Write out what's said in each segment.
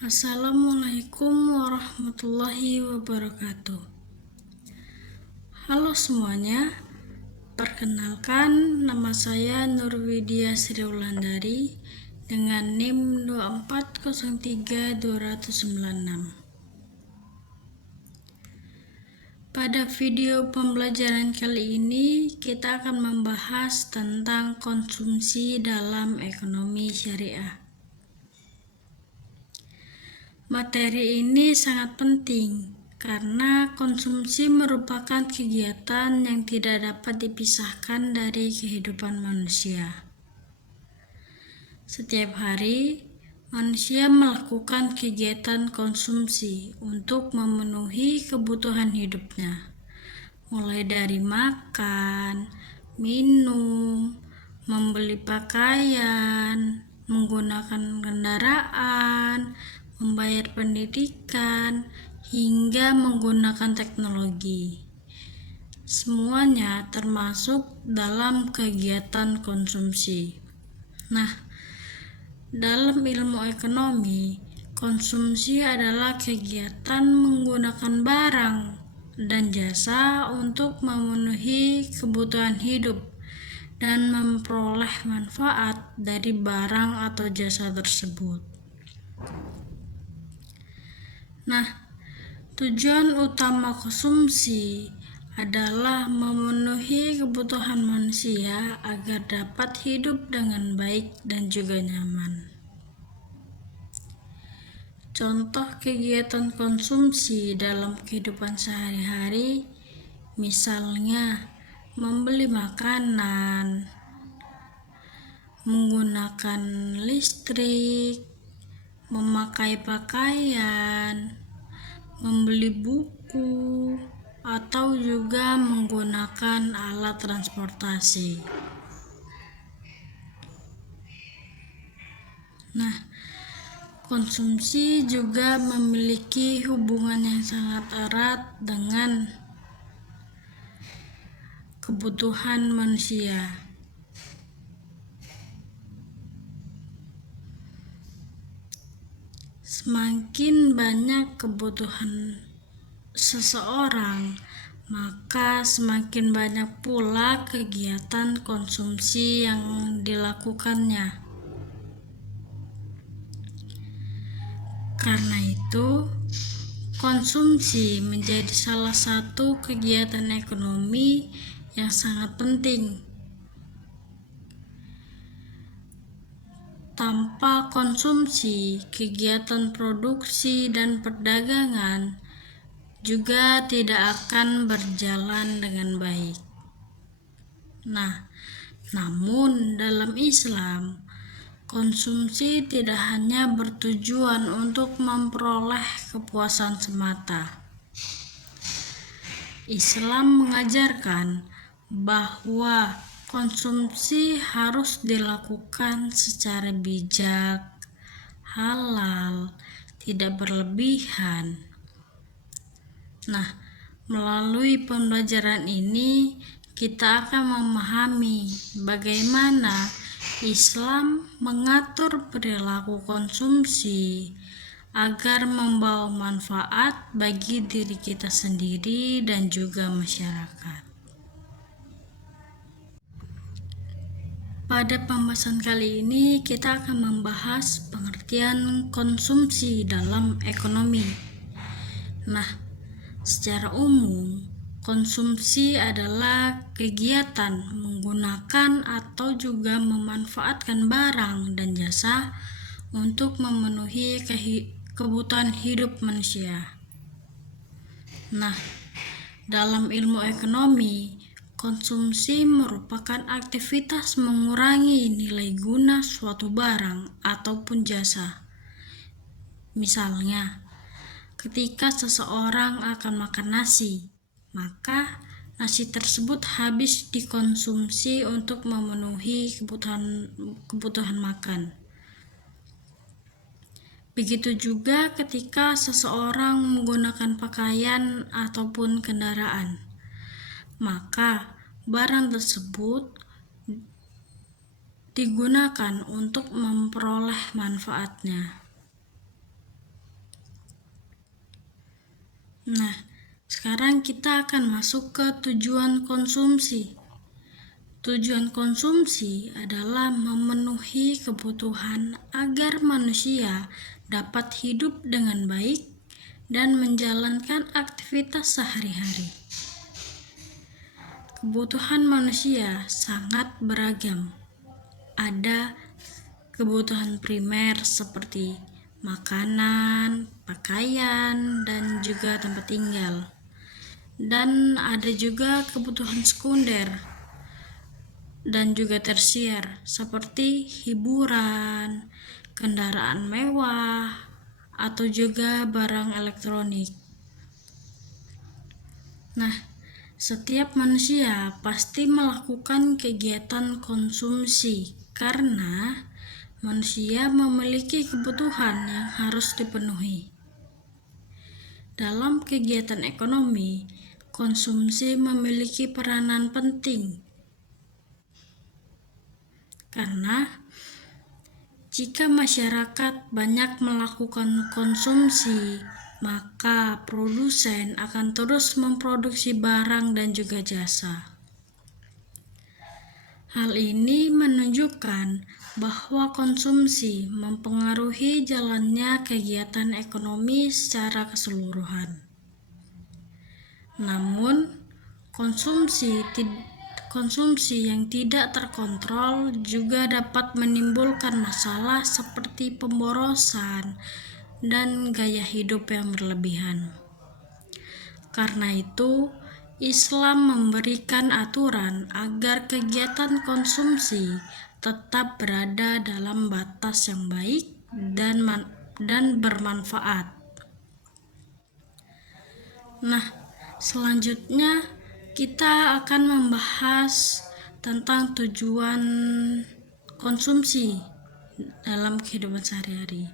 Assalamualaikum warahmatullahi wabarakatuh. Halo semuanya, perkenalkan nama saya Nurwidia Sriwulandari dengan NIM 2403296. Pada video pembelajaran kali ini kita akan membahas tentang konsumsi dalam ekonomi syariah. Materi ini sangat penting karena konsumsi merupakan kegiatan yang tidak dapat dipisahkan dari kehidupan manusia. Setiap hari, manusia melakukan kegiatan konsumsi untuk memenuhi kebutuhan hidupnya, mulai dari makan, minum, membeli pakaian, menggunakan kendaraan, membayar pendidikan, hingga menggunakan teknologi. Semuanya termasuk dalam kegiatan konsumsi. Nah, dalam ilmu ekonomi, konsumsi adalah kegiatan menggunakan barang dan jasa untuk memenuhi kebutuhan hidup dan memperoleh manfaat dari barang atau jasa tersebut. Nah, tujuan utama konsumsi adalah memenuhi kebutuhan manusia agar dapat hidup dengan baik dan juga nyaman. Contoh kegiatan konsumsi dalam kehidupan sehari-hari, misalnya membeli makanan, menggunakan listrik, memakai pakaian, membeli buku, atau juga menggunakan alat transportasi. Nah, konsumsi juga memiliki hubungan yang sangat erat dengan kebutuhan manusia. Semakin banyak kebutuhan seseorang, maka semakin banyak pula kegiatan konsumsi yang dilakukannya. Karena itu, konsumsi menjadi salah satu kegiatan ekonomi yang sangat penting. Tanpa konsumsi, kegiatan produksi dan perdagangan juga tidak akan berjalan dengan baik. Nah, namun dalam Islam, konsumsi tidak hanya bertujuan untuk memperoleh kepuasan semata. Islam mengajarkan bahwa konsumsi harus dilakukan secara bijak, halal, tidak berlebihan. Nah, melalui pembelajaran ini kita akan memahami bagaimana Islam mengatur perilaku konsumsi agar membawa manfaat bagi diri kita sendiri dan juga masyarakat. Pada pembahasan kali ini kita akan membahas pengertian konsumsi dalam ekonomi. Nah, secara umum, konsumsi adalah kegiatan menggunakan atau juga memanfaatkan barang dan jasa untuk memenuhi kebutuhan hidup manusia. Nah, dalam ilmu ekonomi, konsumsi merupakan aktivitas mengurangi nilai guna suatu barang ataupun jasa. Misalnya, ketika seseorang akan makan nasi, maka nasi tersebut habis dikonsumsi untuk memenuhi kebutuhan makan. Begitu juga ketika seseorang menggunakan pakaian ataupun kendaraan, maka barang tersebut digunakan untuk memperoleh manfaatnya. Nah, sekarang kita akan masuk ke tujuan konsumsi. Tujuan konsumsi adalah memenuhi kebutuhan agar manusia dapat hidup dengan baik dan menjalankan aktivitas sehari-hari. Kebutuhan manusia sangat beragam. Ada kebutuhan primer seperti makanan, pakaian, dan juga tempat tinggal. Dan ada juga kebutuhan sekunder dan juga tersier seperti hiburan, kendaraan mewah, atau juga barang elektronik. Nah, setiap manusia pasti melakukan kegiatan konsumsi karena manusia memiliki kebutuhan yang harus dipenuhi. Dalam kegiatan ekonomi, konsumsi memiliki peranan penting karena jika masyarakat banyak melakukan konsumsi, maka produsen akan terus memproduksi barang dan juga jasa. Hal ini menunjukkan bahwa konsumsi mempengaruhi jalannya kegiatan ekonomi secara keseluruhan. Namun, konsumsi yang tidak terkontrol juga dapat menimbulkan masalah seperti pemborosan dan gaya hidup yang berlebihan. Karena itu, Islam memberikan aturan agar kegiatan konsumsi tetap berada dalam batas yang baik dan bermanfaat. Nah, selanjutnya kita akan membahas tentang tujuan konsumsi dalam kehidupan sehari-hari.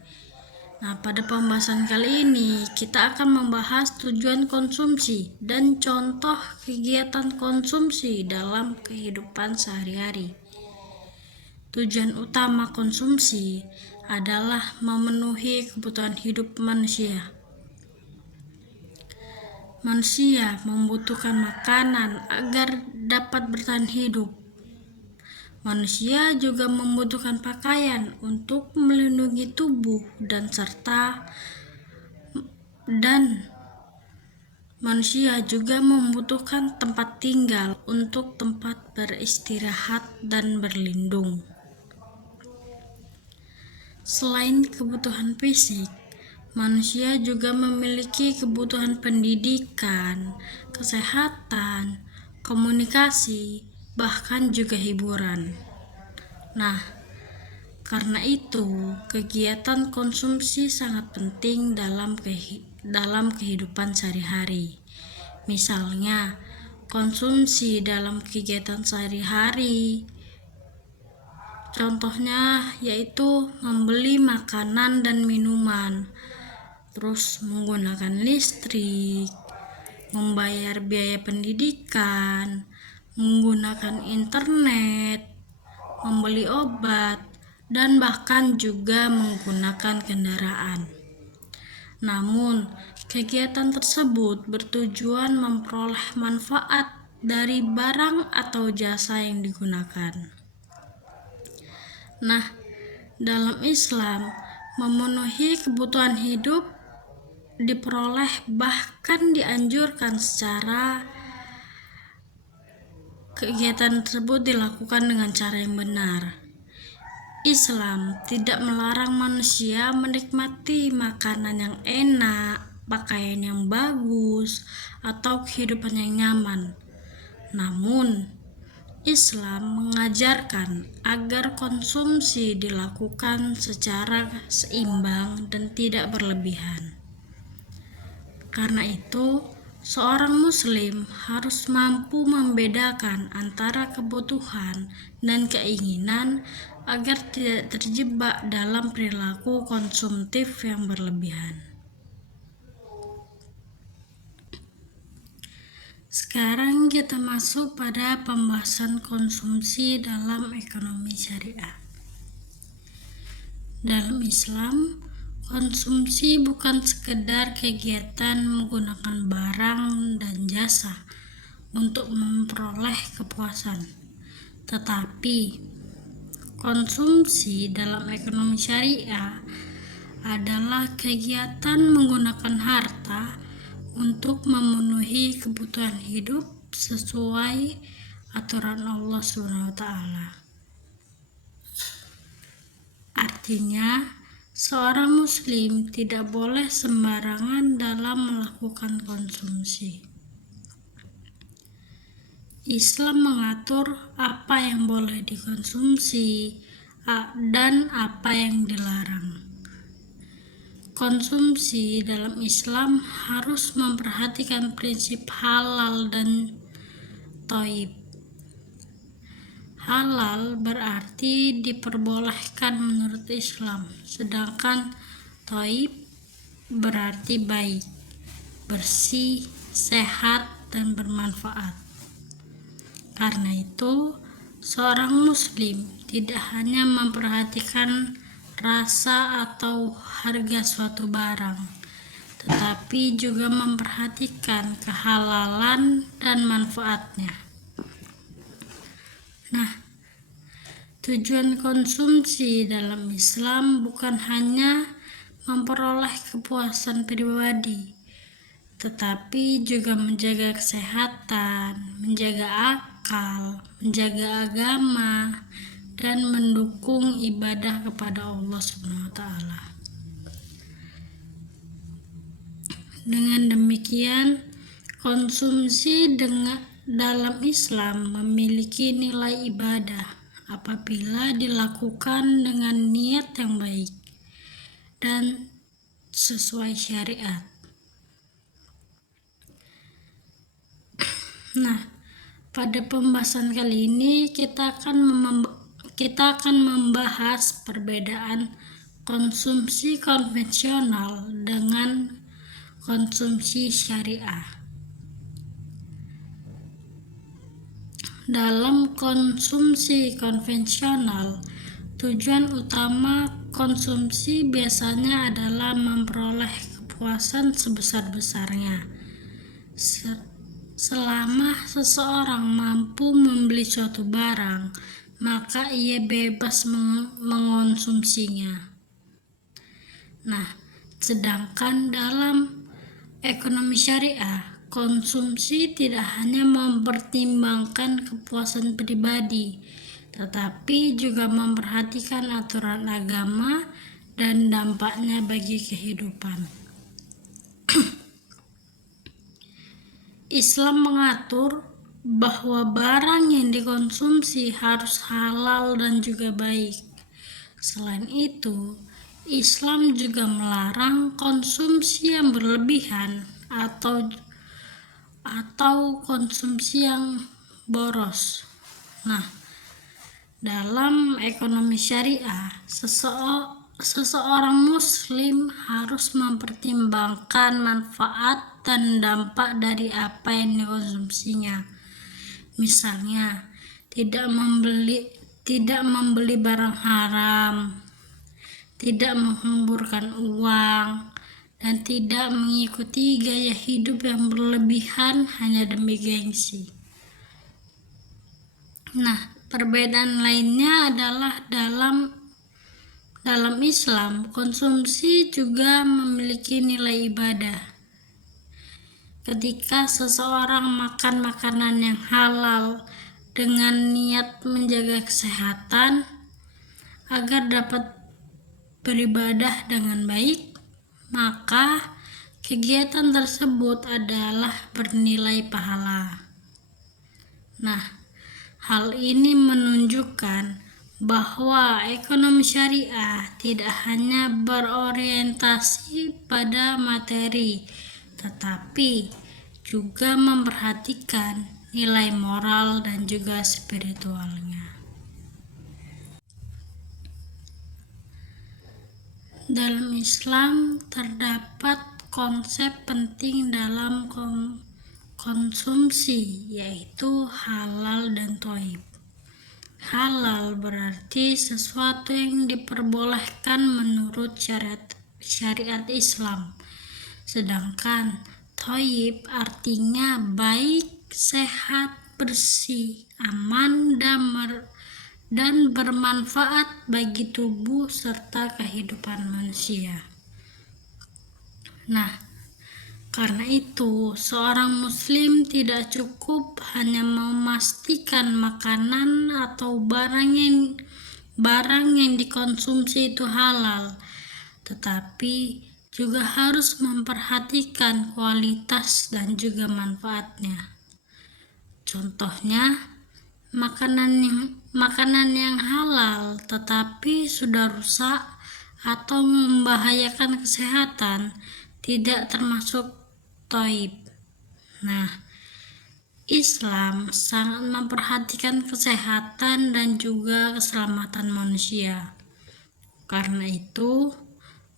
Nah, pada pembahasan kali ini kita akan membahas tujuan konsumsi dan contoh kegiatan konsumsi dalam kehidupan sehari-hari. Tujuan utama konsumsi adalah memenuhi kebutuhan hidup manusia. Manusia membutuhkan makanan agar dapat bertahan hidup. Manusia juga membutuhkan pakaian untuk melindungi tubuh dan manusia juga membutuhkan tempat tinggal untuk tempat beristirahat dan berlindung. Selain kebutuhan fisik, manusia juga memiliki kebutuhan pendidikan, kesehatan, komunikasi, bahkan juga hiburan. Nah, karena itu kegiatan konsumsi sangat penting dalam kehidupan sehari-hari. Misalnya, konsumsi dalam kegiatan sehari-hari, contohnya yaitu membeli makanan dan minuman, terus menggunakan listrik, membayar biaya pendidikan, menggunakan internet, membeli obat, dan bahkan juga menggunakan kendaraan. Namun, kegiatan tersebut bertujuan memperoleh manfaat dari barang atau jasa yang digunakan. Nah, dalam Islam, memenuhi kebutuhan hidup diperoleh bahkan dianjurkan secara kegiatan tersebut dilakukan dengan cara yang benar. Islam tidak melarang manusia menikmati makanan yang enak, pakaian yang bagus, atau kehidupan yang nyaman. Namun, Islam mengajarkan agar konsumsi dilakukan secara seimbang dan tidak berlebihan. Karena itu, seorang muslim harus mampu membedakan antara kebutuhan dan keinginan agar tidak terjebak dalam perilaku konsumtif yang berlebihan. Sekarang kita masuk pada pembahasan konsumsi dalam ekonomi syariah. Dalam Islam, Konsumsi bukan sekedar kegiatan menggunakan barang dan jasa untuk memperoleh kepuasan, tetapi konsumsi dalam ekonomi syariah adalah kegiatan menggunakan harta untuk memenuhi kebutuhan hidup sesuai aturan Allah SWT. Artinya, seorang muslim tidak boleh sembarangan dalam melakukan konsumsi. Islam mengatur apa yang boleh dikonsumsi dan apa yang dilarang. Konsumsi dalam Islam harus memperhatikan prinsip halal dan thayyib. Halal berarti diperbolehkan menurut Islam, sedangkan thayyib berarti baik, bersih, sehat, dan bermanfaat. Karena itu, seorang muslim tidak hanya memperhatikan rasa atau harga suatu barang, tetapi juga memperhatikan kehalalan dan manfaatnya. Nah, tujuan konsumsi dalam Islam bukan hanya memperoleh kepuasan pribadi, tetapi juga menjaga kesehatan, menjaga akal, menjaga agama, dan mendukung ibadah kepada Allah SWT. Dengan demikian, konsumsi dalam Islam memiliki nilai ibadah apabila dilakukan dengan niat yang baik dan sesuai syariat. Nah, pada pembahasan kali ini kita akan membahas perbedaan konsumsi konvensional dengan konsumsi syariah. Dalam konsumsi konvensional, tujuan utama konsumsi biasanya adalah memperoleh kepuasan sebesar-besarnya. Selama seseorang mampu membeli suatu barang, maka ia bebas mengonsumsinya. Nah, sedangkan dalam ekonomi syariah, konsumsi tidak hanya mempertimbangkan kepuasan pribadi, tetapi juga memperhatikan aturan agama dan dampaknya bagi kehidupan. Islam mengatur bahwa barang yang dikonsumsi harus halal dan juga baik. Selain itu, Islam juga melarang konsumsi yang berlebihan atau konsumsi yang boros. Nah, dalam ekonomi syariah, seseorang muslim harus mempertimbangkan manfaat dan dampak dari apa yang dikonsumsinya. Misalnya, tidak membeli barang haram, tidak menghamburkan uang, dan tidak mengikuti gaya hidup yang berlebihan hanya demi gengsi. Nah, perbedaan lainnya adalah dalam Islam, konsumsi juga memiliki nilai ibadah. Ketika seseorang makan makanan yang halal dengan niat menjaga kesehatan agar dapat beribadah dengan baik, maka kegiatan tersebut adalah bernilai pahala. Nah, hal ini menunjukkan bahwa ekonomi syariah tidak hanya berorientasi pada materi, tetapi juga memperhatikan nilai moral dan juga spiritualnya. Dalam Islam terdapat konsep penting dalam konsumsi, yaitu halal dan thayyib. Halal berarti sesuatu yang diperbolehkan menurut syariat Islam. Sedangkan thayyib artinya baik, sehat, bersih, aman, dan bermanfaat bagi tubuh serta kehidupan manusia. Nah, karena itu, seorang muslim tidak cukup hanya memastikan makanan atau barang yang dikonsumsi itu halal, tetapi juga harus memperhatikan kualitas dan juga manfaatnya. Contohnya, makanan yang halal tetapi sudah rusak atau membahayakan kesehatan tidak termasuk thayyib. Nah, Islam sangat memperhatikan kesehatan dan juga keselamatan manusia. Karena itu,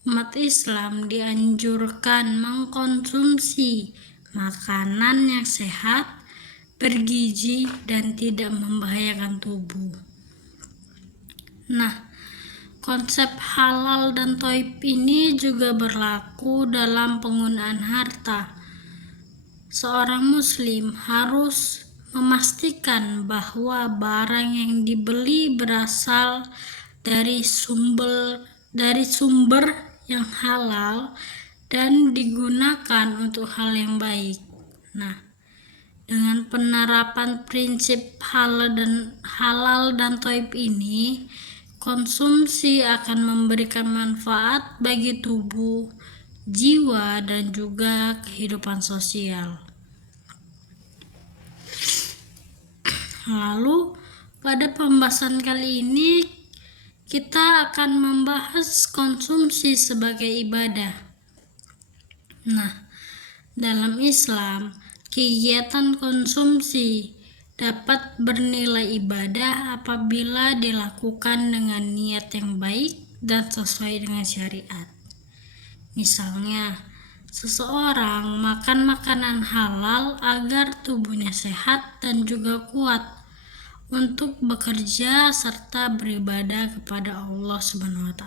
umat Islam dianjurkan mengkonsumsi makanan yang sehat, bergizi, dan tidak membahayakan tubuh. Nah, konsep halal dan thayyib ini juga berlaku dalam penggunaan harta. Seorang muslim harus memastikan bahwa barang yang dibeli berasal dari sumber yang halal dan digunakan untuk hal yang baik. Nah, dengan penerapan prinsip halal dan thayyib ini, konsumsi akan memberikan manfaat bagi tubuh, jiwa, dan juga kehidupan sosial. Lalu, pada pembahasan kali ini, kita akan membahas konsumsi sebagai ibadah. Nah, dalam Islam, kegiatan konsumsi dapat bernilai ibadah apabila dilakukan dengan niat yang baik dan sesuai dengan syariat. Misalnya, seseorang makan makanan halal agar tubuhnya sehat dan juga kuat untuk bekerja serta beribadah kepada Allah SWT.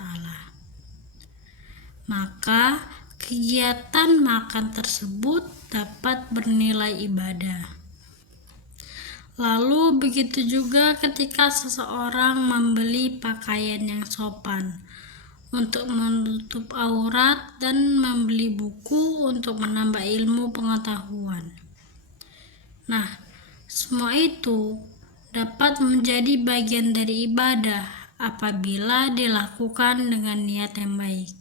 Maka kegiatan makan tersebut dapat bernilai ibadah. Lalu begitu juga ketika seseorang membeli pakaian yang sopan untuk menutup aurat dan membeli buku untuk menambah ilmu pengetahuan. Nah, semua itu dapat menjadi bagian dari ibadah apabila dilakukan dengan niat yang baik.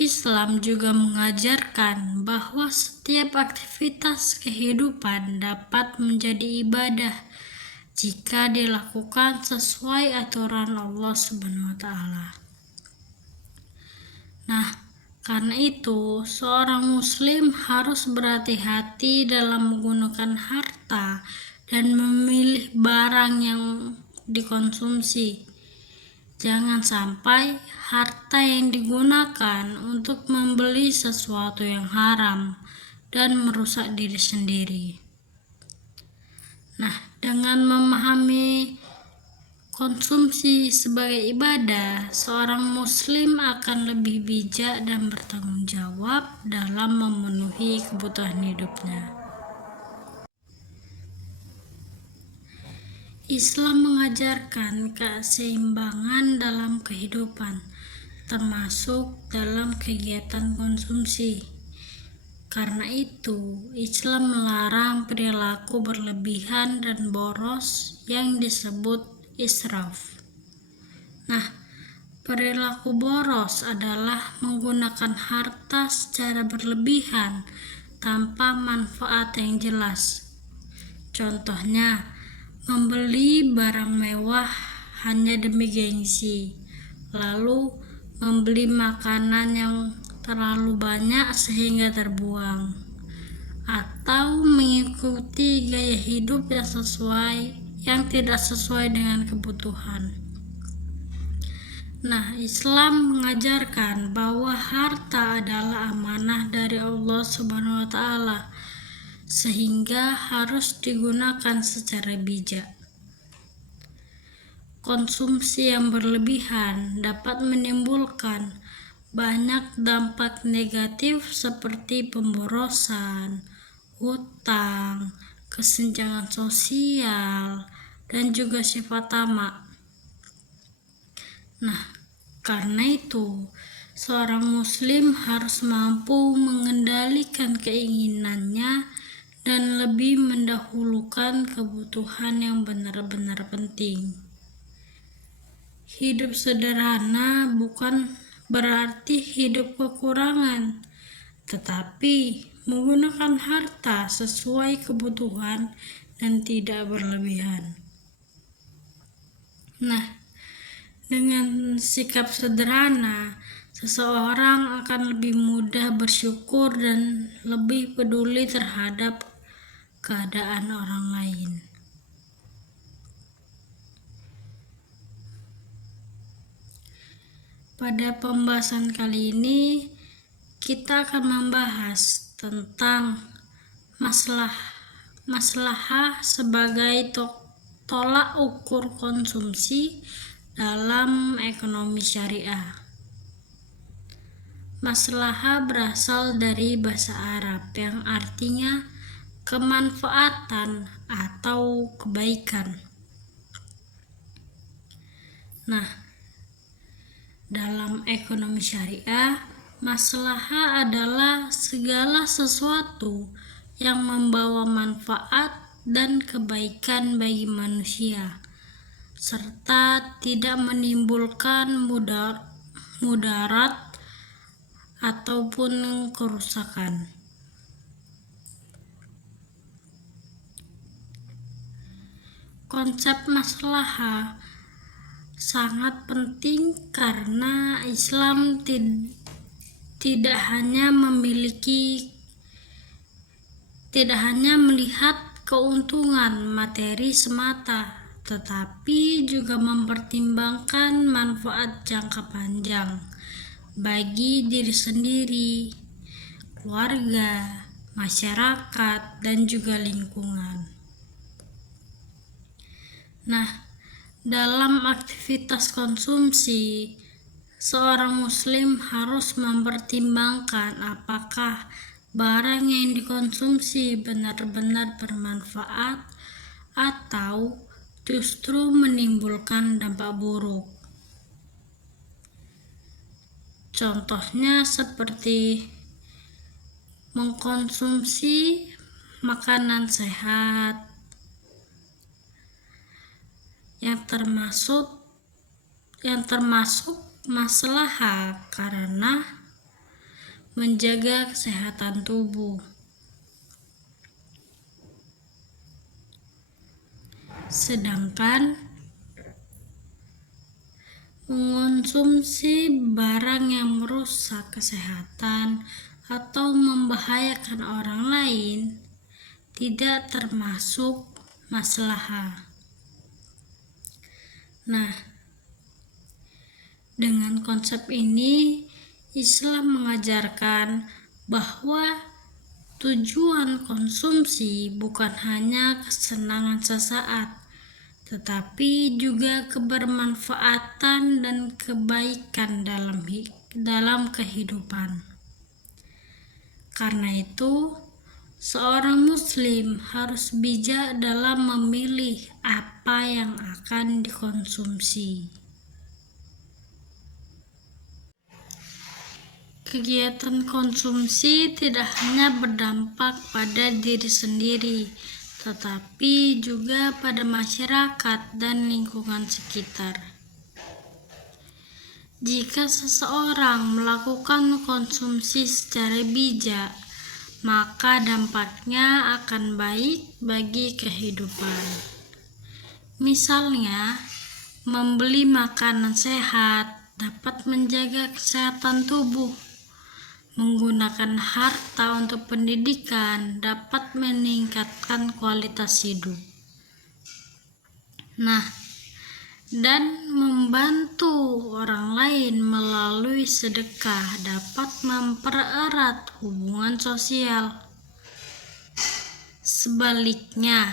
Islam juga mengajarkan bahwa setiap aktivitas kehidupan dapat menjadi ibadah jika dilakukan sesuai aturan Allah SWT. Nah, karena itu, seorang muslim harus berhati-hati dalam menggunakan harta dan memilih barang yang dikonsumsi. Jangan sampai harta yang digunakan untuk membeli sesuatu yang haram dan merusak diri sendiri. Nah, dengan memahami konsumsi sebagai ibadah, seorang muslim akan lebih bijak dan bertanggung jawab dalam memenuhi kebutuhan hidupnya. Islam mengajarkan keseimbangan dalam kehidupan, termasuk dalam kegiatan konsumsi. Karena itu, Islam melarang perilaku berlebihan dan boros yang disebut israf. Nah, perilaku boros adalah menggunakan harta secara berlebihan tanpa manfaat yang jelas. Contohnya, membeli barang mewah hanya demi gengsi, lalu membeli makanan yang terlalu banyak sehingga terbuang, atau mengikuti gaya hidup yang tidak sesuai dengan kebutuhan. Nah, Islam mengajarkan bahwa harta adalah amanah dari Allah SWT, sehingga harus digunakan secara bijak. konsumsi yang berlebihan dapat menimbulkan banyak dampak negatif seperti pemborosan, hutang, kesenjangan sosial, dan juga sifat tamak. Nah, karena itu, seorang muslim harus mampu mengendalikan keinginannya dan lebih mendahulukan kebutuhan yang benar-benar penting. Hidup sederhana bukan berarti hidup kekurangan, tetapi menggunakan harta sesuai kebutuhan dan tidak berlebihan. Nah, dengan sikap sederhana, seseorang akan lebih mudah bersyukur dan lebih peduli terhadap keadaan orang lain. Pada pembahasan kali ini, kita akan membahas tentang maslahah sebagai tolak ukur konsumsi dalam ekonomi syariah. Maslahah berasal dari bahasa Arab yang artinya kemanfaatan atau kebaikan. Nah, dalam ekonomi syariah, maslahah adalah segala sesuatu yang membawa manfaat dan kebaikan bagi manusia, serta tidak menimbulkan mudarat ataupun kerusakan. Konsep maslahah sangat penting karena Islam tidak hanya melihat keuntungan materi semata, tetapi juga mempertimbangkan manfaat jangka panjang bagi diri sendiri, keluarga, masyarakat, dan juga lingkungan. Nah, dalam aktivitas konsumsi, seorang muslim harus mempertimbangkan apakah barang yang dikonsumsi benar-benar bermanfaat atau justru menimbulkan dampak buruk. Contohnya seperti mengkonsumsi makanan sehat yang termasuk maslahah karena menjaga kesehatan tubuh. Sedangkan mengonsumsi barang yang merusak kesehatan atau membahayakan orang lain tidak termasuk maslahah. Nah, dengan konsep ini, Islam mengajarkan bahwa tujuan konsumsi bukan hanya kesenangan sesaat, tetapi juga kebermanfaatan dan kebaikan dalam kehidupan. Karena itu, seorang muslim harus bijak dalam memilih apa yang akan dikonsumsi. Kegiatan konsumsi tidak hanya berdampak pada diri sendiri, tetapi juga pada masyarakat dan lingkungan sekitar. Jika seseorang melakukan konsumsi secara bijak, maka dampaknya akan baik bagi kehidupan. Misalnya, membeli makanan sehat dapat menjaga kesehatan tubuh. Menggunakan harta untuk pendidikan dapat meningkatkan kualitas hidup. Nah, dan membantu orang lain melalui sedekah dapat mempererat hubungan sosial. Sebaliknya,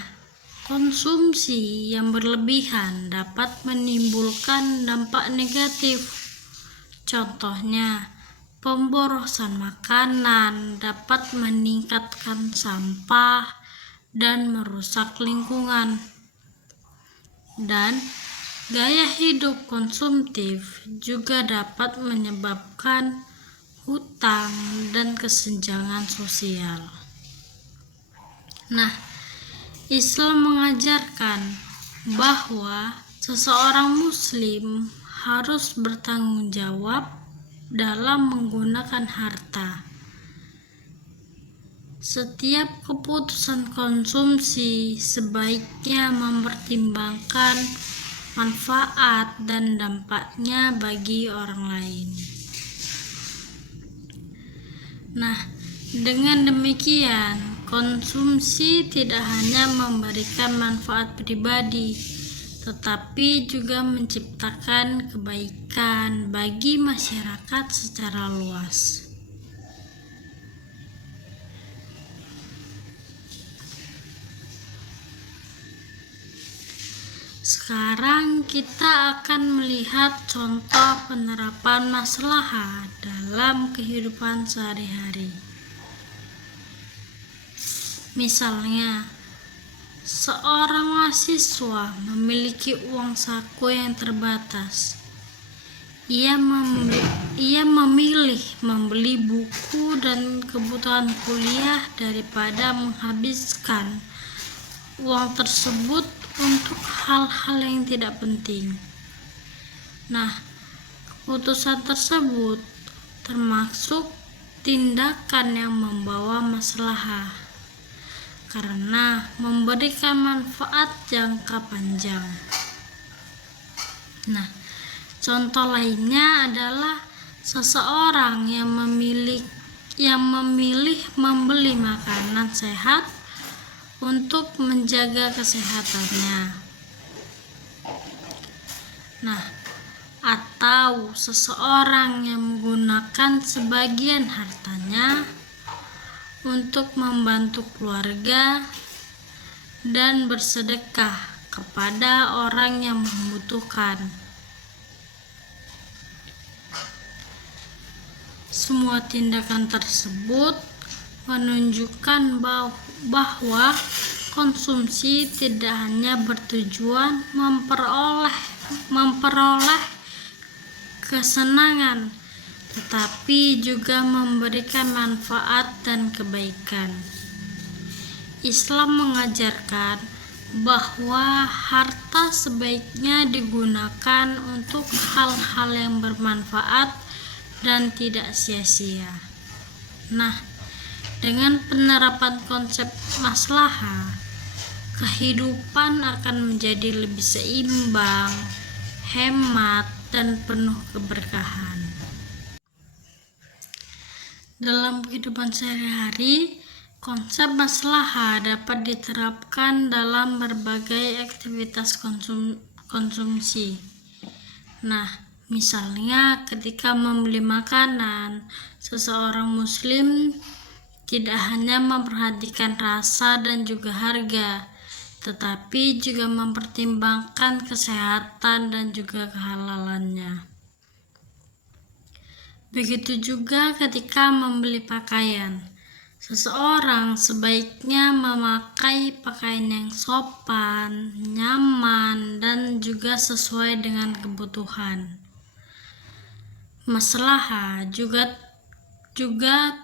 Konsumsi yang berlebihan dapat menimbulkan dampak negatif. Contohnya, pemborosan makanan dapat meningkatkan sampah dan merusak lingkungan. Dan gaya hidup konsumtif juga dapat menyebabkan hutang dan kesenjangan sosial. Nah, Islam mengajarkan bahwa seseorang muslim harus bertanggung jawab dalam menggunakan harta. Setiap keputusan konsumsi sebaiknya mempertimbangkan manfaat dan dampaknya bagi orang lain. Nah, dengan demikian, konsumsi tidak hanya memberikan manfaat pribadi, tetapi juga menciptakan kebaikan bagi masyarakat secara luas. Sekarang kita akan melihat contoh penerapan maslahah dalam kehidupan sehari-hari. Misalnya, seorang mahasiswa memiliki uang saku yang terbatas. Ia memilih membeli buku dan kebutuhan kuliah daripada menghabiskan uang tersebut untuk hal-hal yang tidak penting. Nah, keputusan tersebut termasuk tindakan yang membawa maslahah karena memberikan manfaat jangka panjang. Nah, contoh lainnya adalah seseorang yang memilih membeli makanan sehat untuk menjaga kesehatannya. Nah, atau seseorang yang menggunakan sebagian hartanya untuk membantu keluarga dan bersedekah kepada orang yang membutuhkan. Semua tindakan tersebut menunjukkan bahwa konsumsi tidak hanya bertujuan memperoleh kesenangan, tetapi juga memberikan manfaat dan kebaikan. Islam mengajarkan bahwa harta sebaiknya digunakan untuk hal-hal yang bermanfaat dan tidak sia-sia. Nah, dengan penerapan konsep maslahah, kehidupan akan menjadi lebih seimbang, hemat, dan penuh keberkahan. Dalam kehidupan sehari-hari, konsep maslahah dapat diterapkan dalam berbagai aktivitas konsumsi. Nah, misalnya ketika membeli makanan, seseorang muslim tidak hanya memperhatikan rasa dan juga harga, tetapi juga mempertimbangkan kesehatan dan juga kehalalannya. Begitu juga ketika membeli pakaian, seseorang sebaiknya memakai pakaian yang sopan, nyaman, dan juga sesuai dengan kebutuhan. Maslahah juga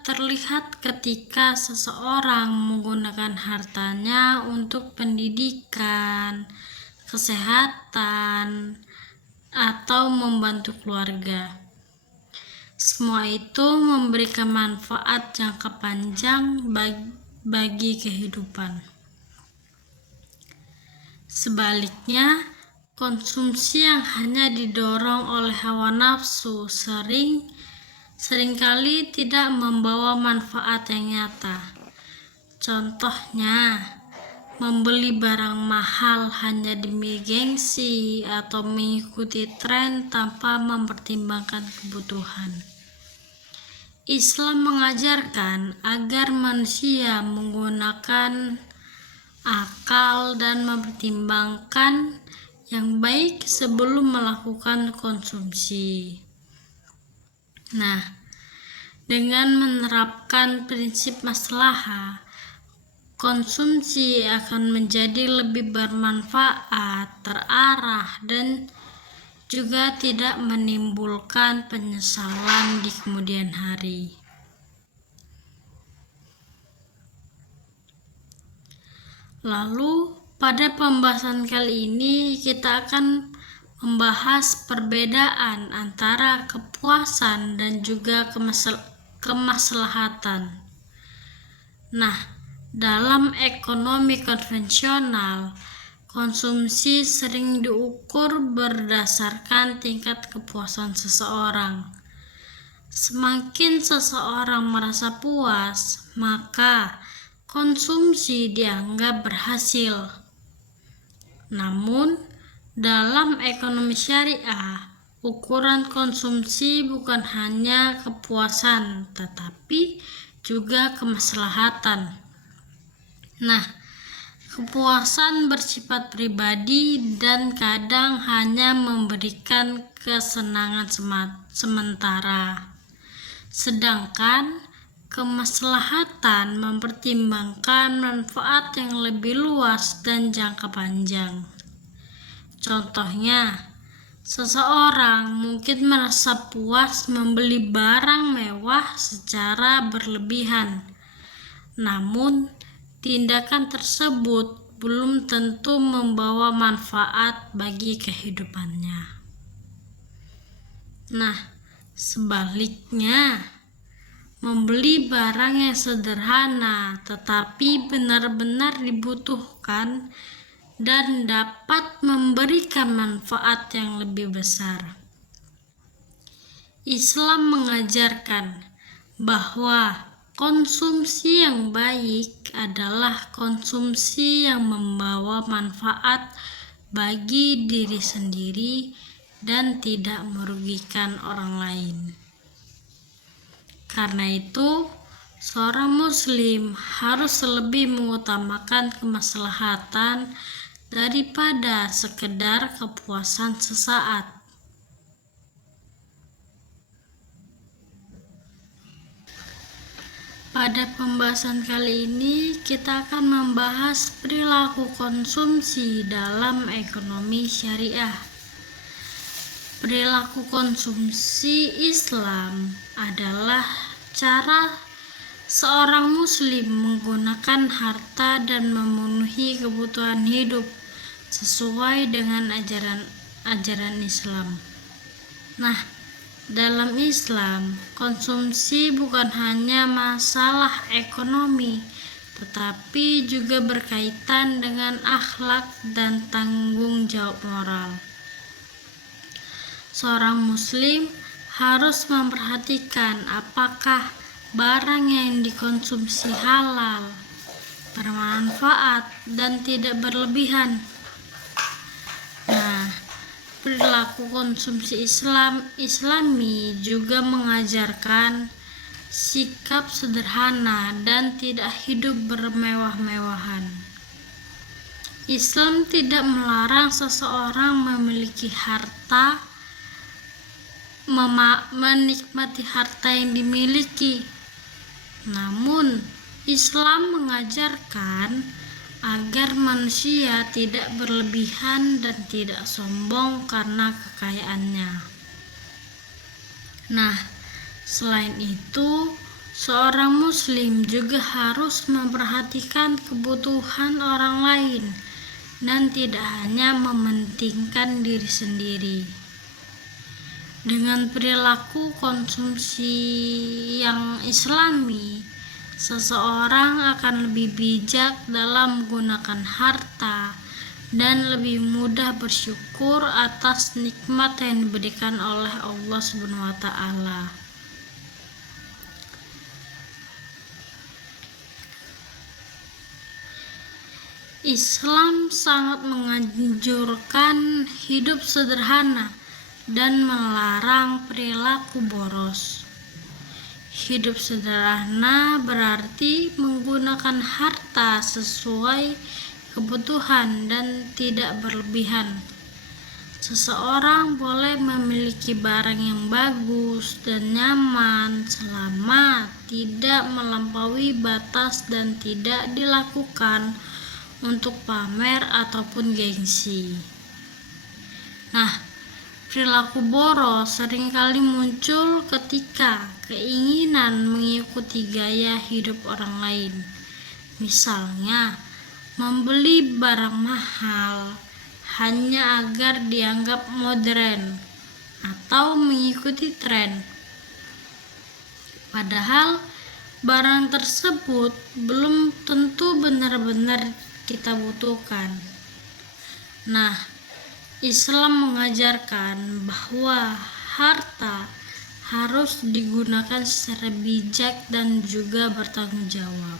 terlihat ketika seseorang menggunakan hartanya untuk pendidikan, kesehatan, atau membantu keluarga. Semua itu memberikan manfaat jangka panjang bagi kehidupan. Sebaliknya, konsumsi yang hanya didorong oleh hawa nafsu seringkali tidak membawa manfaat yang nyata. Contohnya, membeli barang mahal hanya demi gengsi atau mengikuti tren tanpa mempertimbangkan kebutuhan. Islam mengajarkan agar manusia menggunakan akal, dan mempertimbangkan yang baik sebelum melakukan konsumsi. Nah, dengan menerapkan prinsip maslahah, konsumsi akan menjadi lebih bermanfaat, terarah, dan juga tidak menimbulkan penyesalan di kemudian hari. Lalu, pada pembahasan kali ini kita akan membahas perbedaan antara kepuasan dan juga kemaslahatan. Nah, dalam ekonomi konvensional, konsumsi sering diukur berdasarkan tingkat kepuasan seseorang. Semakin seseorang merasa puas, maka konsumsi dianggap berhasil. Namun, dalam ekonomi syariah, ukuran konsumsi bukan hanya kepuasan, tetapi juga kemaslahatan. Nah, kepuasan bersifat pribadi dan kadang hanya memberikan kesenangan sementara. Sedangkan kemaslahatan mempertimbangkan manfaat yang lebih luas dan jangka panjang. Contohnya, seseorang mungkin merasa puas membeli barang mewah secara berlebihan. Namun, tindakan tersebut belum tentu membawa manfaat bagi kehidupannya. Nah, sebaliknya, membeli barang yang sederhana tetapi benar-benar dibutuhkan dan dapat memberikan manfaat yang lebih besar. Islam mengajarkan bahwa konsumsi yang baik adalah konsumsi yang membawa manfaat bagi diri sendiri dan tidak merugikan orang lain. Karena itu, seorang muslim harus lebih mengutamakan kemaslahatan daripada sekedar kepuasan sesaat. Pada pembahasan kali ini, kita akan membahas perilaku konsumsi dalam ekonomi syariah. Perilaku konsumsi Islam adalah cara seorang muslim menggunakan harta dan memenuhi kebutuhan hidup sesuai dengan ajaran Islam. Nah, dalam Islam, konsumsi bukan hanya masalah ekonomi, tetapi juga berkaitan dengan akhlak dan tanggung jawab moral. Seorang muslim harus memperhatikan apakah barang yang dikonsumsi halal, bermanfaat, dan tidak berlebihan. Nah, perilaku konsumsi Islami juga mengajarkan sikap sederhana dan tidak hidup bermewah-mewahan. Islam tidak melarang seseorang memiliki harta, menikmati harta yang dimiliki. Namun, Islam mengajarkan agar manusia tidak berlebihan dan tidak sombong karena kekayaannya. Nah, selain itu, seorang muslim juga harus memperhatikan kebutuhan orang lain dan tidak hanya mementingkan diri sendiri. Dengan perilaku konsumsi yang Islami, seseorang akan lebih bijak dalam menggunakan harta dan lebih mudah bersyukur atas nikmat yang diberikan oleh Allah SWT. Islam sangat menganjurkan hidup sederhana dan melarang perilaku boros. Hidup sederhana berarti menggunakan harta sesuai kebutuhan dan tidak berlebihan. Seseorang boleh memiliki barang yang bagus dan nyaman selama tidak melampaui batas dan tidak dilakukan untuk pamer ataupun gengsi. Nah, perilaku boros seringkali muncul ketika keinginan mengikuti gaya hidup orang lain. Misalnya, membeli barang mahal hanya agar dianggap modern atau mengikuti tren. Padahal barang tersebut belum tentu benar-benar kita butuhkan. Nah, Islam mengajarkan bahwa harta harus digunakan secara bijak dan juga bertanggung jawab.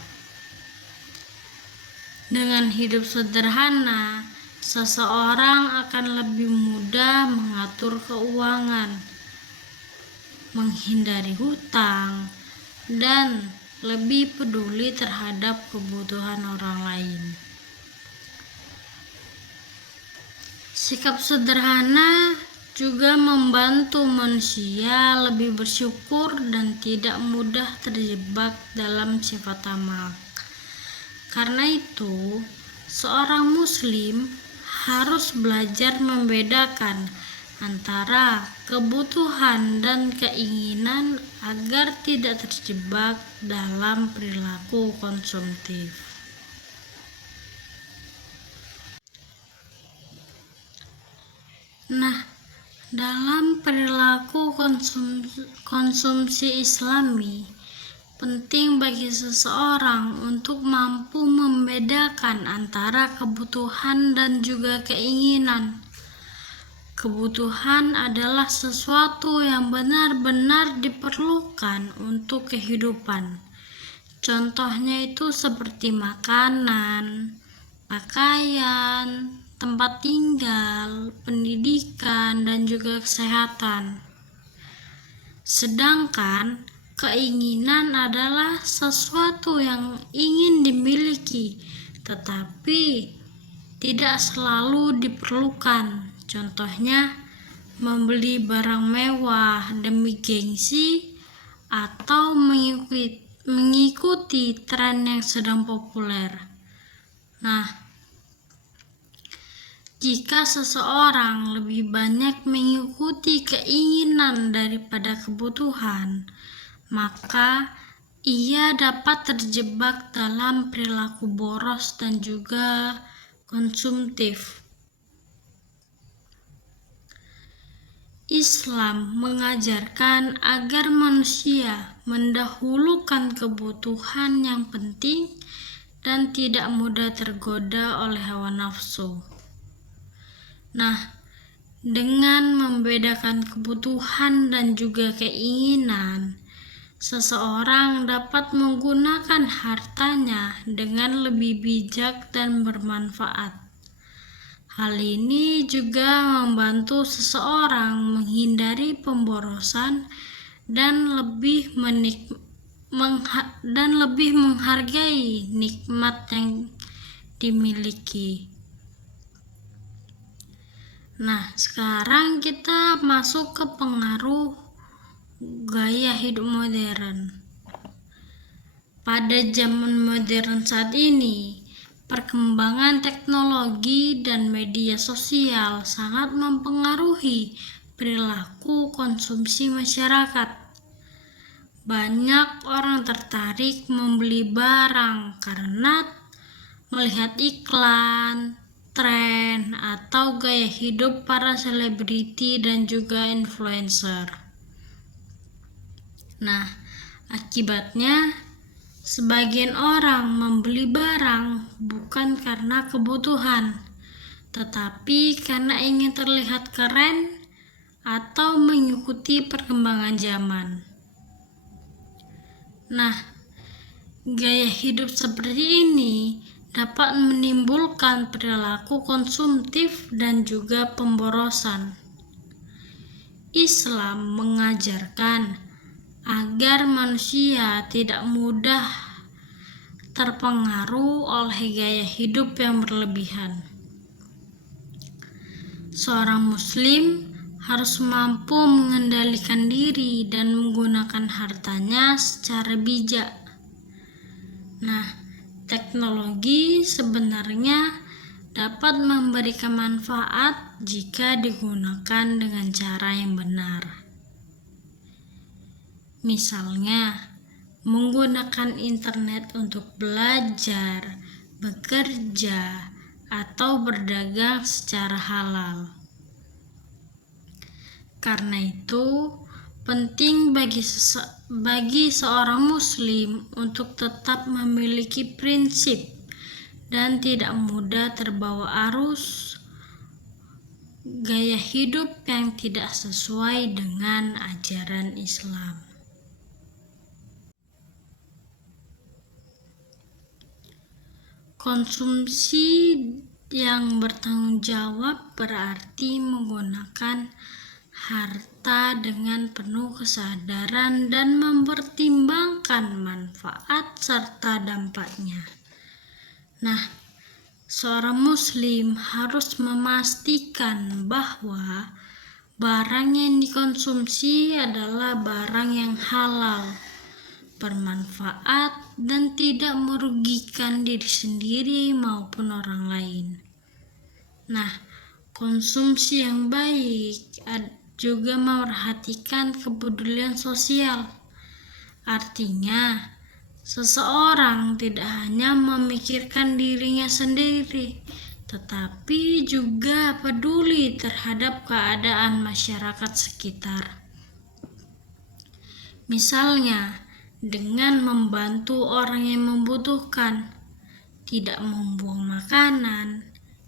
Dengan hidup sederhana, seseorang akan lebih mudah mengatur keuangan, menghindari hutang, dan lebih peduli terhadap kebutuhan orang lain. Sikap sederhana juga membantu manusia lebih bersyukur dan tidak mudah terjebak dalam sifat tamak. Karena itu, seorang muslim harus belajar membedakan antara kebutuhan dan keinginan agar tidak terjebak dalam perilaku konsumtif. Nah, dalam perilaku konsumsi Islami, penting bagi seseorang untuk mampu membedakan antara kebutuhan dan juga keinginan. Kebutuhan adalah sesuatu yang benar-benar diperlukan untuk kehidupan. Contohnya itu seperti makanan, pakaian, tempat tinggal, pendidikan, dan juga kesehatan. Sedangkan keinginan adalah sesuatu yang ingin dimiliki, tetapi tidak selalu diperlukan. Contohnya, membeli barang mewah demi gengsi atau mengikuti tren yang sedang populer. Nah, jika seseorang lebih banyak mengikuti keinginan daripada kebutuhan, maka ia dapat terjebak dalam perilaku boros dan juga konsumtif. Islam mengajarkan agar manusia mendahulukan kebutuhan yang penting dan tidak mudah tergoda oleh hawa nafsu. Nah, dengan membedakan kebutuhan dan juga keinginan, seseorang dapat menggunakan hartanya dengan lebih bijak dan bermanfaat. Hal ini juga membantu seseorang menghindari pemborosan dan lebih menghargai nikmat yang dimiliki. Nah, sekarang kita masuk ke pengaruh gaya hidup modern. Pada zaman modern saat ini, perkembangan teknologi dan media sosial sangat mempengaruhi perilaku konsumsi masyarakat. Banyak orang tertarik membeli barang karena melihat iklan, tren, atau gaya hidup para selebriti dan juga influencer. Nah, akibatnya sebagian orang membeli barang bukan karena kebutuhan, tetapi karena ingin terlihat keren atau mengikuti perkembangan zaman. Nah, gaya hidup seperti ini dapat menimbulkan perilaku konsumtif dan juga pemborosan. Islam mengajarkan agar manusia tidak mudah terpengaruh oleh gaya hidup yang berlebihan. Seorang muslim harus mampu mengendalikan diri dan menggunakan hartanya secara bijak. Nah, teknologi sebenarnya dapat memberikan manfaat jika digunakan dengan cara yang benar. Misalnya, menggunakan internet untuk belajar, bekerja, atau berdagang secara halal. Karena itu, penting bagi seorang muslim untuk tetap memiliki prinsip dan tidak mudah terbawa arus gaya hidup yang tidak sesuai dengan ajaran Islam. Konsumsi yang bertanggung jawab berarti menggunakan harta dengan penuh kesadaran dan mempertimbangkan manfaat serta dampaknya. Nah, seorang muslim harus memastikan bahwa barang yang dikonsumsi adalah barang yang halal, bermanfaat, dan tidak merugikan diri sendiri maupun orang lain. Nah, konsumsi yang baik juga memperhatikan kepedulian sosial. Artinya, seseorang tidak hanya memikirkan dirinya sendiri, tetapi juga peduli terhadap keadaan masyarakat sekitar. Misalnya, dengan membantu orang yang membutuhkan, tidak membuang makanan,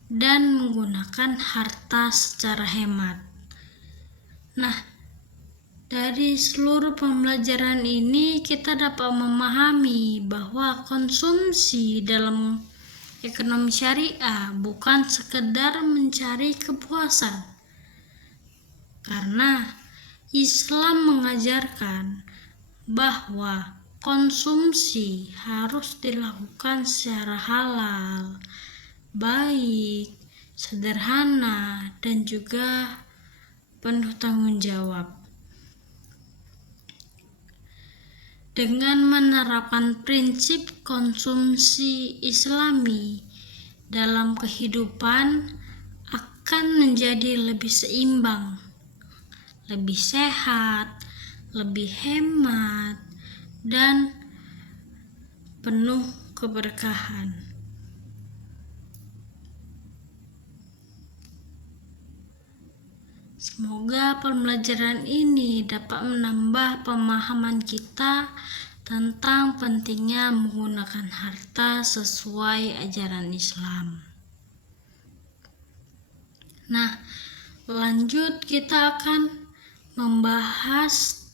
dan menggunakan harta secara hemat. Nah, dari seluruh pembelajaran ini kita dapat memahami bahwa konsumsi dalam ekonomi syariah bukan sekedar mencari kepuasan, karena Islam mengajarkan bahwa konsumsi harus dilakukan secara halal, baik, sederhana, dan juga penuh tanggung jawab. Dengan menerapkan prinsip konsumsi Islami dalam kehidupan akan menjadi lebih seimbang, lebih sehat, lebih hemat, dan penuh keberkahan. Semoga pembelajaran ini dapat menambah pemahaman kita tentang pentingnya menggunakan harta sesuai ajaran Islam. Nah, lanjut kita akan membahas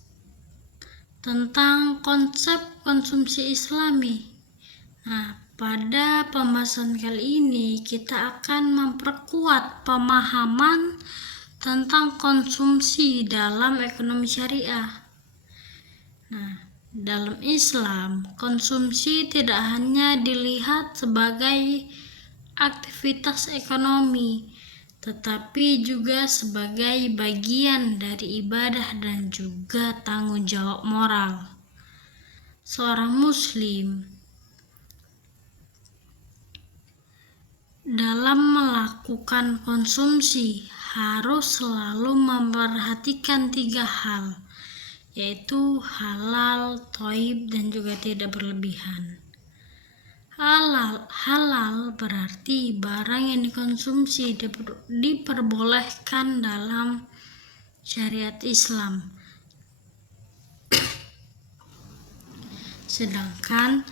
tentang konsep konsumsi Islami. Nah, pada pembahasan kali ini kita akan memperkuat pemahaman tentang konsumsi dalam ekonomi syariah. Nah, dalam Islam, konsumsi tidak hanya dilihat sebagai aktivitas ekonomi, tetapi juga sebagai bagian dari ibadah dan juga tanggung jawab moral. Seorang muslim dalam melakukan konsumsi harus selalu memperhatikan 3 hal, yaitu halal, thayyib, dan juga tidak berlebihan. Halal berarti barang yang dikonsumsi diperbolehkan dalam syariat Islam. Sedangkan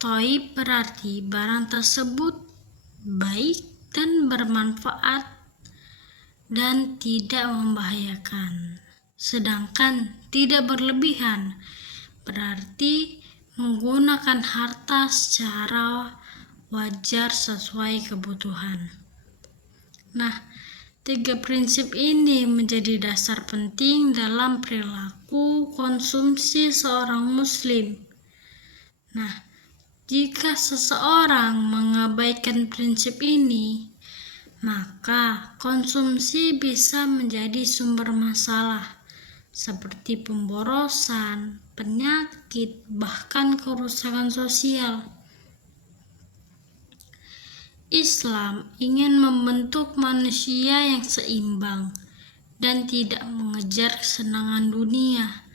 thayyib berarti barang tersebut baik dan bermanfaat dan tidak membahayakan. Sedangkan tidak berlebihan berarti menggunakan harta secara wajar sesuai kebutuhan. Nah, 3 prinsip ini menjadi dasar penting dalam perilaku konsumsi seorang muslim. Nah, Jika seseorang mengabaikan prinsip ini, maka konsumsi bisa menjadi sumber masalah seperti pemborosan, penyakit, bahkan kerusakan sosial. Islam ingin membentuk manusia yang seimbang dan tidak mengejar kesenangan dunia,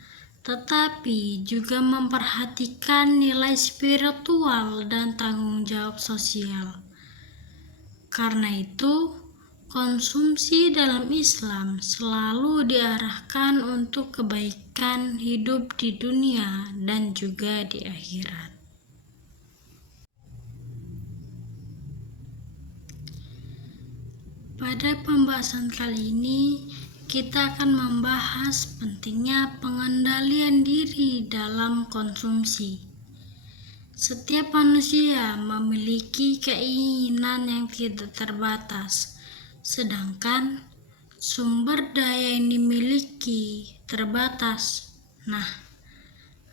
tetapi juga memperhatikan nilai spiritual dan tanggung jawab sosial. Karena itu, konsumsi dalam Islam selalu diarahkan untuk kebaikan hidup di dunia dan juga di akhirat. Pada pembahasan kali ini, kita akan membahas pentingnya pengendalian diri dalam konsumsi. Setiap manusia memiliki keinginan yang tidak terbatas, sedangkan sumber daya yang dimiliki terbatas. Nah,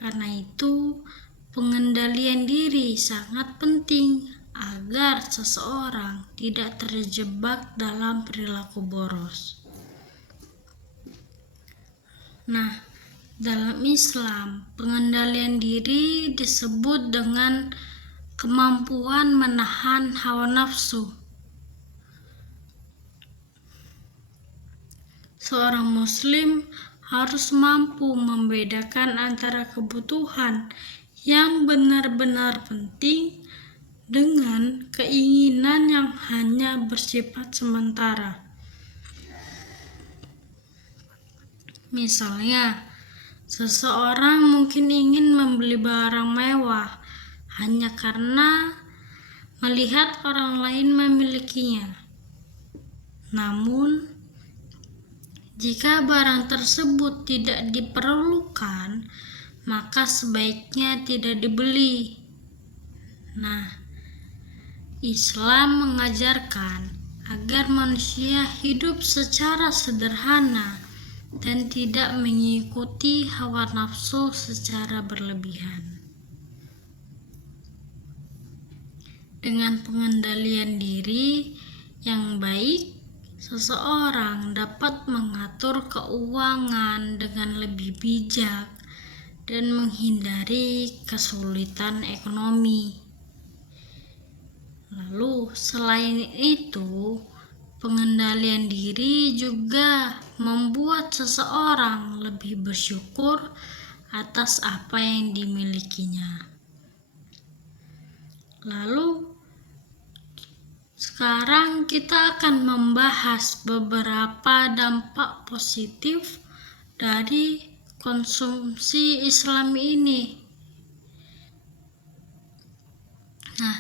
karena itu pengendalian diri sangat penting agar seseorang tidak terjebak dalam perilaku boros. Nah, dalam Islam, pengendalian diri disebut dengan kemampuan menahan hawa nafsu. Seorang muslim harus mampu membedakan antara kebutuhan yang benar-benar penting dengan keinginan yang hanya bersifat sementara. Misalnya, seseorang mungkin ingin membeli barang mewah hanya karena melihat orang lain memilikinya. Namun, jika barang tersebut tidak diperlukan, maka sebaiknya tidak dibeli. Nah, Islam mengajarkan agar manusia hidup secara sederhana dan tidak mengikuti hawa nafsu secara berlebihan. Dengan pengendalian diri yang baik, seseorang dapat mengatur keuangan dengan lebih bijak dan menghindari kesulitan ekonomi. Lalu, selain itu, pengendalian diri juga membuat seseorang lebih bersyukur atas apa yang dimilikinya. Lalu, sekarang kita akan membahas beberapa dampak positif dari konsumsi Islam ini. Nah,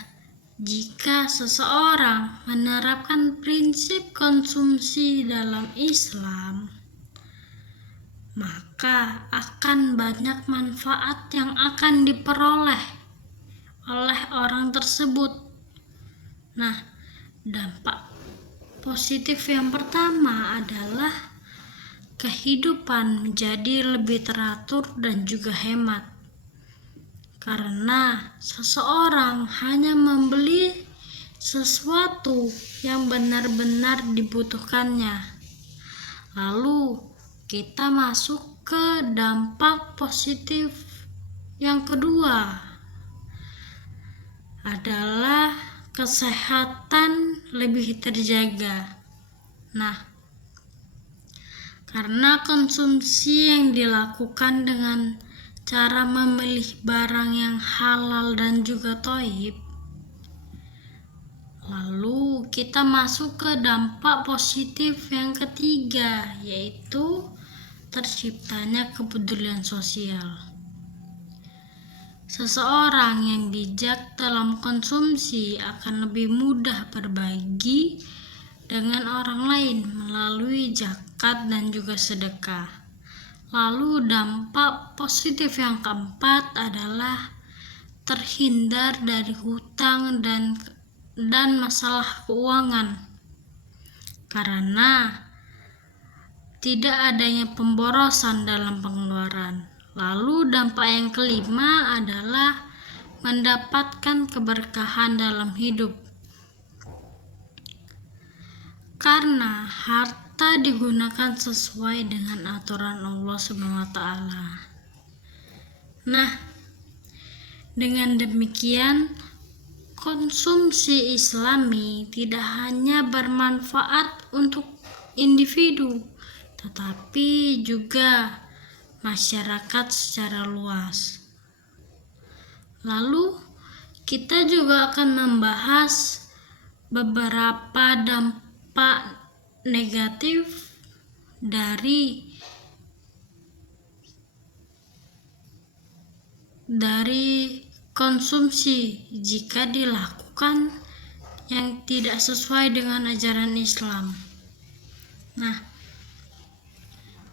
jika seseorang menerapkan prinsip konsumsi dalam Islam, maka akan banyak manfaat yang akan diperoleh oleh orang tersebut. Nah, dampak positif yang pertama adalah kehidupan menjadi lebih teratur dan juga hemat. Karena seseorang hanya membeli sesuatu yang benar-benar dibutuhkannya. Lalu kita masuk ke dampak positif yang kedua adalah kesehatan lebih terjaga. Nah, karena konsumsi yang dilakukan dengan cara memilih barang yang halal dan juga thayyib. Lalu kita masuk ke dampak positif yang ketiga, yaitu terciptanya kepedulian sosial. Seseorang yang bijak dalam konsumsi akan lebih mudah berbagi dengan orang lain melalui zakat dan juga sedekah. Lalu dampak positif yang keempat adalah terhindar dari hutang dan masalah keuangan. Karena tidak adanya pemborosan dalam pengeluaran. Lalu dampak yang kelima adalah mendapatkan keberkahan dalam hidup. Karena harta digunakan sesuai dengan aturan Allah SWT. Nah, dengan demikian konsumsi Islami tidak hanya bermanfaat untuk individu, tetapi juga masyarakat secara luas. Lalu kita juga akan membahas beberapa dampak negatif dari konsumsi jika dilakukan yang tidak sesuai dengan ajaran Islam. Nah,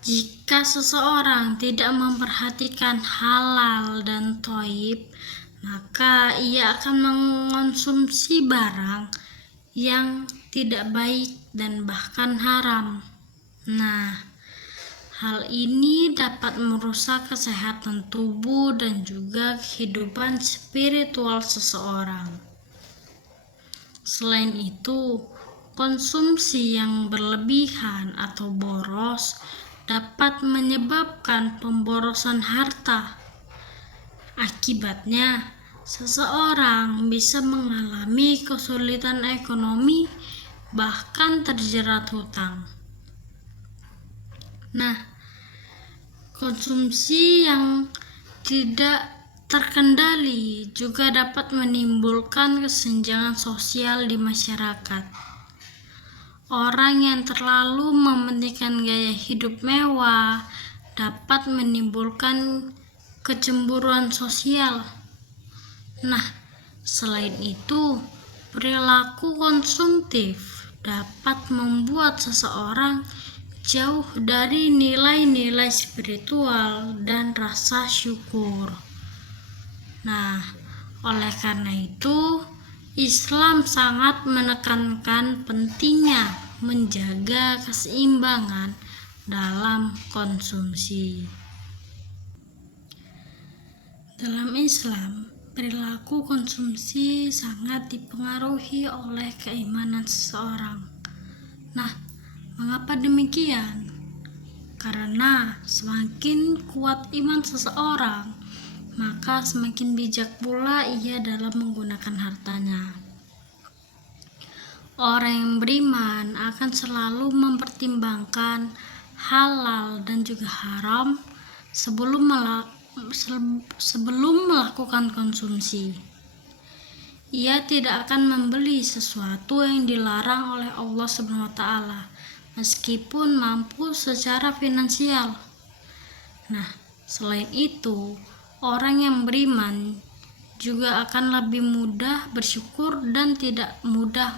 jika seseorang tidak memperhatikan halal dan thayyib, maka ia akan mengonsumsi barang yang tidak baik dan bahkan haram. Nah, hal ini dapat merusak kesehatan tubuh dan juga kehidupan spiritual seseorang. Selain itu, konsumsi yang berlebihan atau boros dapat menyebabkan pemborosan harta. Akibatnya, seseorang bisa mengalami kesulitan ekonomi, bahkan terjerat hutang. Nah, konsumsi yang tidak terkendali juga dapat menimbulkan kesenjangan sosial di masyarakat. Orang yang terlalu mementingkan gaya hidup mewah dapat menimbulkan kecemburuan sosial. Nah, selain itu, perilaku konsumtif dapat membuat seseorang jauh dari nilai-nilai spiritual dan rasa syukur. Nah, oleh karena itu, Islam sangat menekankan pentingnya menjaga keseimbangan dalam konsumsi. Dalam Islam, perilaku konsumsi sangat dipengaruhi oleh keimanan seseorang. Nah, mengapa demikian? Karena semakin kuat iman seseorang, maka semakin bijak pula ia dalam menggunakan hartanya. Orang yang beriman akan selalu mempertimbangkan halal dan juga haram sebelum melakukan konsumsi. Ia tidak akan membeli sesuatu yang dilarang oleh Allah SWT, meskipun mampu secara finansial. Nah, selain itu, orang yang beriman juga akan lebih mudah bersyukur dan tidak mudah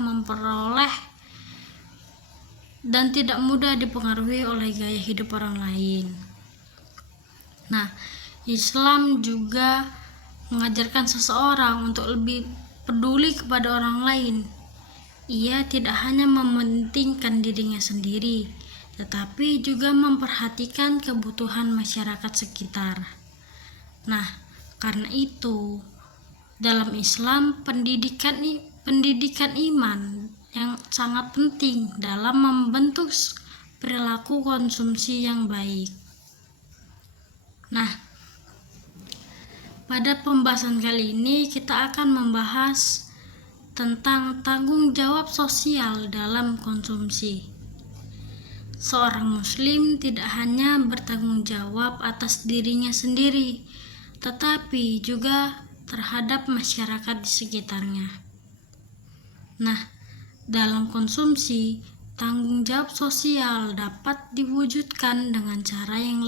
dipengaruhi oleh gaya hidup orang lain. Nah, Islam juga mengajarkan seseorang untuk lebih peduli kepada orang lain. Ia tidak hanya mementingkan dirinya sendiri, tetapi juga memperhatikan kebutuhan masyarakat sekitar. Nah, karena itu, dalam Islam, pendidikan iman yang sangat penting dalam membentuk perilaku konsumsi yang baik. Nah, pada pembahasan kali ini kita akan membahas tentang tanggung jawab sosial dalam konsumsi. Seorang muslim tidak hanya bertanggung jawab atas dirinya sendiri, tetapi juga terhadap masyarakat di sekitarnya. Nah, dalam konsumsi, tanggung jawab sosial dapat diwujudkan dengan cara yang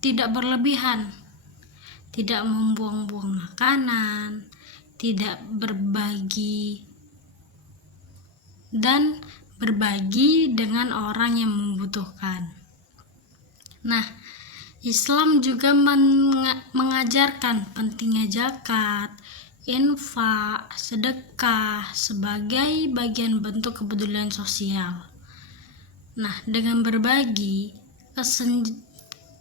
tidak berlebihan, tidak membuang-buang makanan, tidak berbagi dengan orang yang membutuhkan. Nah, Islam juga mengajarkan pentingnya zakat, infak, sedekah sebagai bagian bentuk kepedulian sosial. Nah, dengan berbagi,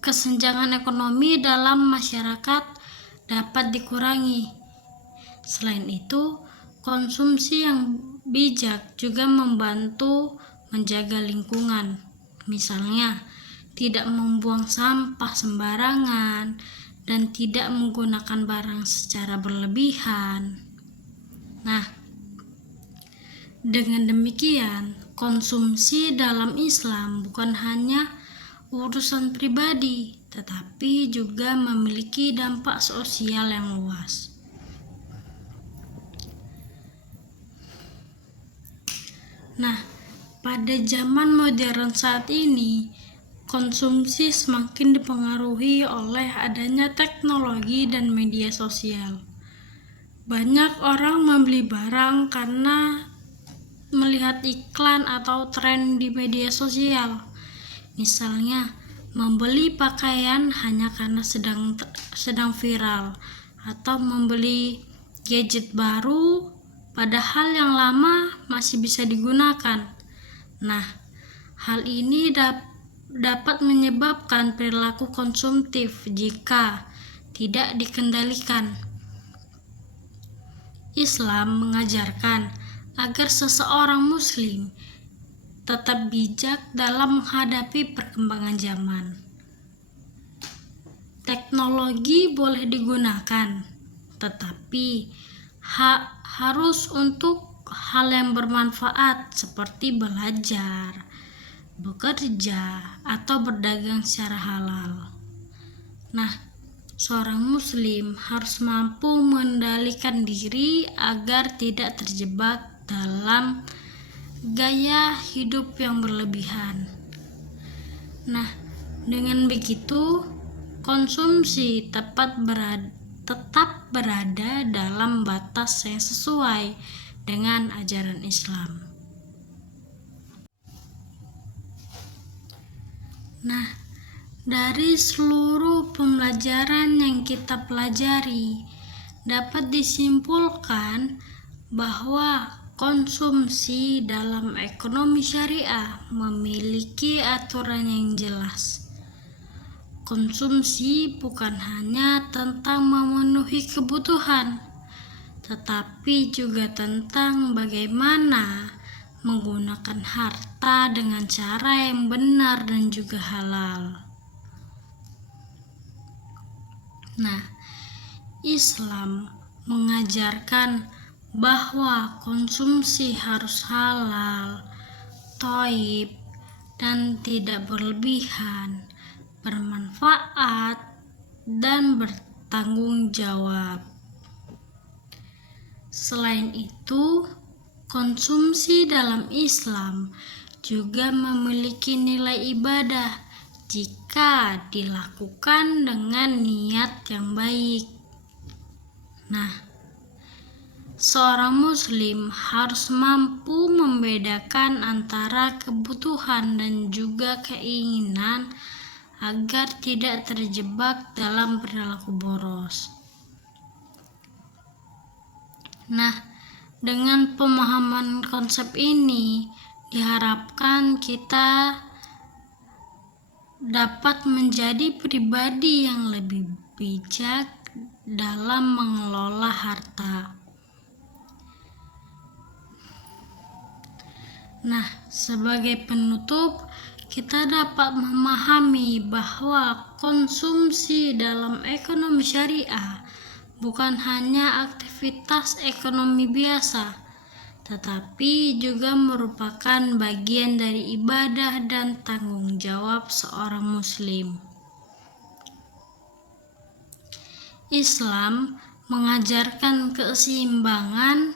kesenjangan ekonomi dalam masyarakat dapat dikurangi. Selain itu, konsumsi yang bijak juga membantu menjaga lingkungan. Misalnya, tidak membuang sampah sembarangan dan tidak menggunakan barang secara berlebihan. Nah, dengan demikian, konsumsi dalam Islam bukan hanya urusan pribadi, tetapi juga memiliki dampak sosial yang luas. Nah, pada zaman modern saat ini, konsumsi semakin dipengaruhi oleh adanya teknologi dan media sosial. Banyak orang membeli barang karena melihat iklan atau tren di media sosial. Misalnya, membeli pakaian hanya karena sedang viral, atau membeli gadget baru padahal yang lama masih bisa digunakan. Nah, hal ini dapat menyebabkan perilaku konsumtif jika tidak dikendalikan. Islam mengajarkan agar seseorang muslim tetap bijak dalam menghadapi perkembangan zaman. Teknologi boleh digunakan, tetapi harus untuk hal yang bermanfaat seperti belajar, bekerja, atau berdagang secara halal. Nah, seorang muslim harus mampu mengendalikan diri agar tidak terjebak dalam gaya hidup yang berlebihan. Nah, dengan begitu, konsumsi tetap berada dalam batas yang sesuai dengan ajaran Islam. Nah, dari seluruh pembelajaran yang kita pelajari, dapat disimpulkan bahwa konsumsi dalam ekonomi syariah memiliki aturan yang jelas. Konsumsi bukan hanya tentang memenuhi kebutuhan, tetapi juga tentang bagaimana menggunakan harta dengan cara yang benar dan juga halal. Nah, Islam mengajarkan bahwa konsumsi harus halal, thayyib, dan tidak berlebihan, bermanfaat, dan bertanggung jawab. Selain itu, konsumsi dalam Islam juga memiliki nilai ibadah jika dilakukan dengan niat yang baik. Nah, seorang muslim harus mampu membedakan antara kebutuhan dan juga keinginan agar tidak terjebak dalam perilaku boros. Nah, dengan pemahaman konsep ini, diharapkan kita dapat menjadi pribadi yang lebih bijak dalam mengelola harta. Nah, sebagai penutup, kita dapat memahami bahwa konsumsi dalam ekonomi syariah bukan hanya aktivitas ekonomi biasa, tetapi juga merupakan bagian dari ibadah dan tanggung jawab seorang muslim. Islam mengajarkan keseimbangan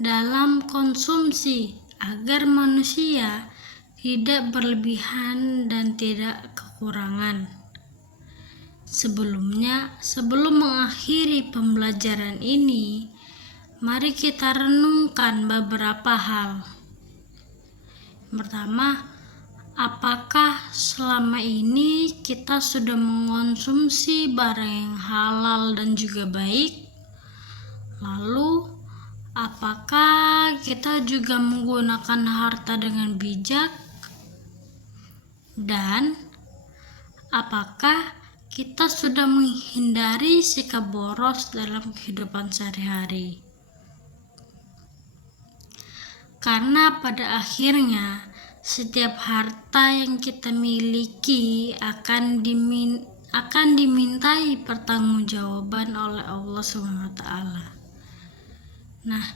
dalam konsumsi agar manusia tidak berlebihan dan tidak kekurangan. Sebelum mengakhiri pembelajaran ini, mari kita renungkan beberapa hal. Pertama, apakah selama ini kita sudah mengonsumsi barang yang halal dan juga baik? Lalu, apakah kita juga menggunakan harta dengan bijak? Dan apakah kita sudah menghindari sikap boros dalam kehidupan sehari-hari. Karena pada akhirnya setiap harta yang kita miliki akan dimintai pertanggungjawaban oleh Allah SWT. Nah,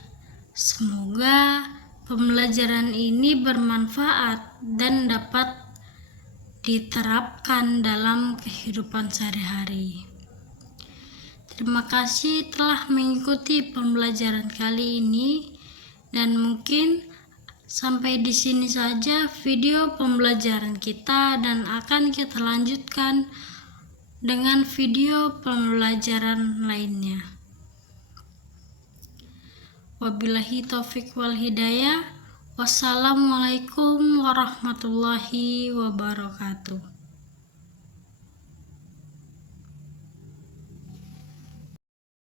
semoga pembelajaran ini bermanfaat dan dapat diterapkan dalam kehidupan sehari-hari. Terima kasih telah mengikuti pembelajaran kali ini, dan mungkin sampai di sini saja video pembelajaran kita, dan akan kita lanjutkan dengan video pembelajaran lainnya. Wabillahi taufik wal hidayah. Wassalamualaikum warahmatullahi wabarakatuh.